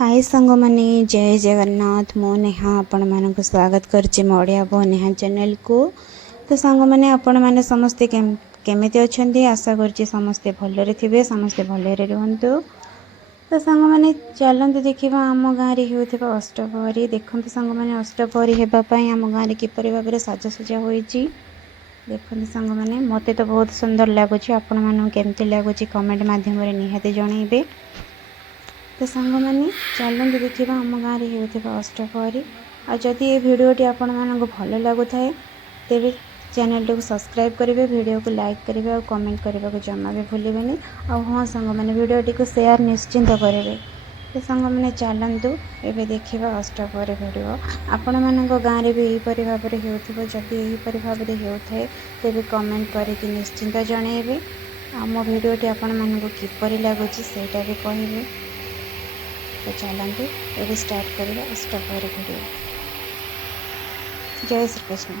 हाय सांग माने जय जगन्नाथ मो नेहा आपण मानक स्वागत करछि मोड़िया बो नेहा चैनल को। तो सांग माने आपण माने समस्ते केमिति अछंती आशा करछि समस्ते भलरे थिबे समस्ते भलरे रहंतु। तो सांग माने चलंतु देखिबा आम गाँ रे हेउथिबा अष्टप्रहरी। देखंतु सांग माने अष्टप्रहरी हेबा पई आम गाँ रे किपरि भाबरे साजसज्जा होईछि देखंतु सांग माने। मते तो बहुत सुंदर लागुछि आपण मानन केमति लागुछि कमेंट माध्यम रे निहाते जणाइबे। तो सांग मैंने चलते देखा आम गाँव में होता अष्टप्रहरी। आ जदि ये भिडटी आपण मानक भल लगुए तेरे चैनल को सब्सक्राइब करेंगे, वीडियो को लाइक करेंगे और कमेंट करने को जमा भी भूलें। हाँ सांग मैंने भिडटी को शेयर निश्चिंत करेंगे। तो सांग मैंने चलतु एवं देखा अष्टप्रहरी भिडियो आपण मान गाँव में भी यहीपरि भाव में हो। जदि यहीपरि भाव में होता है तेरे कमेंट करके निश्चिंत जनइबे। आम भिडटी आपण मानक किपरि लगुच सेटा भी कहे। तो चलते ये स्टार्ट करिए अष्टप्रहरी भिडियो। जय श्री कृष्ण।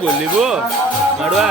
बोलिबो माडवा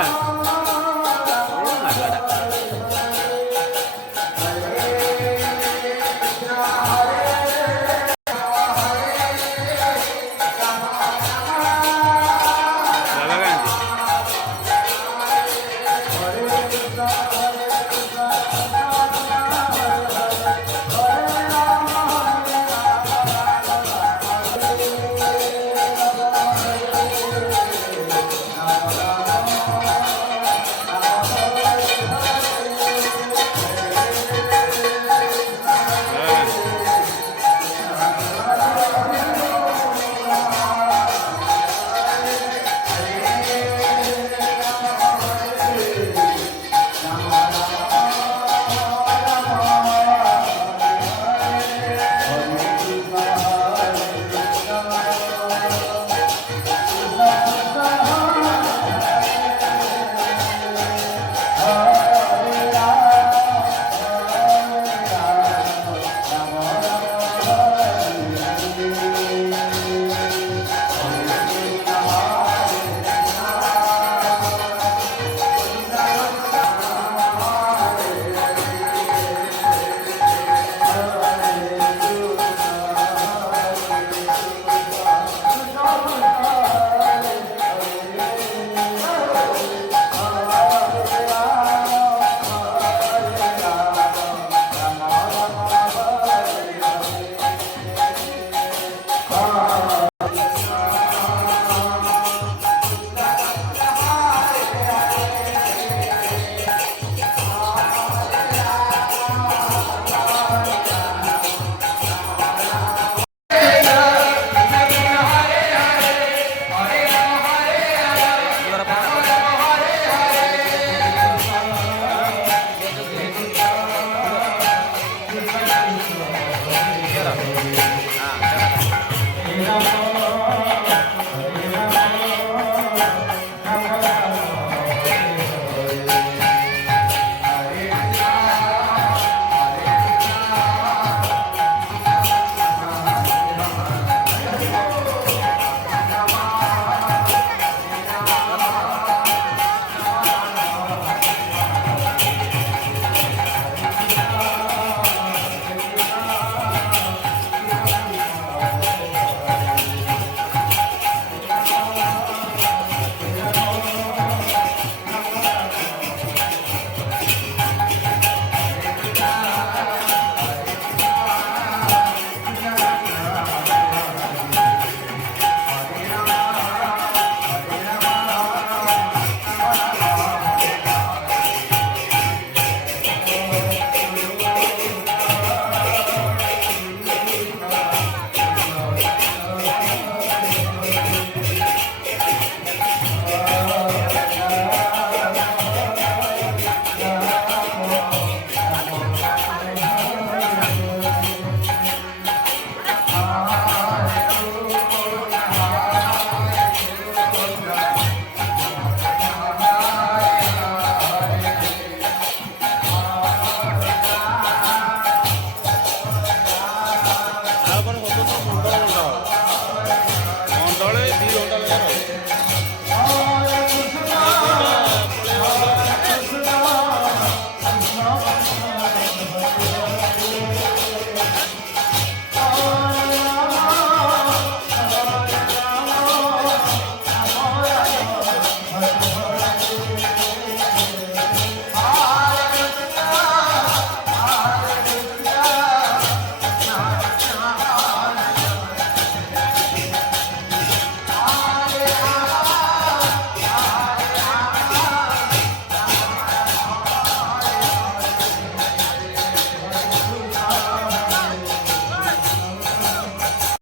ଯିବା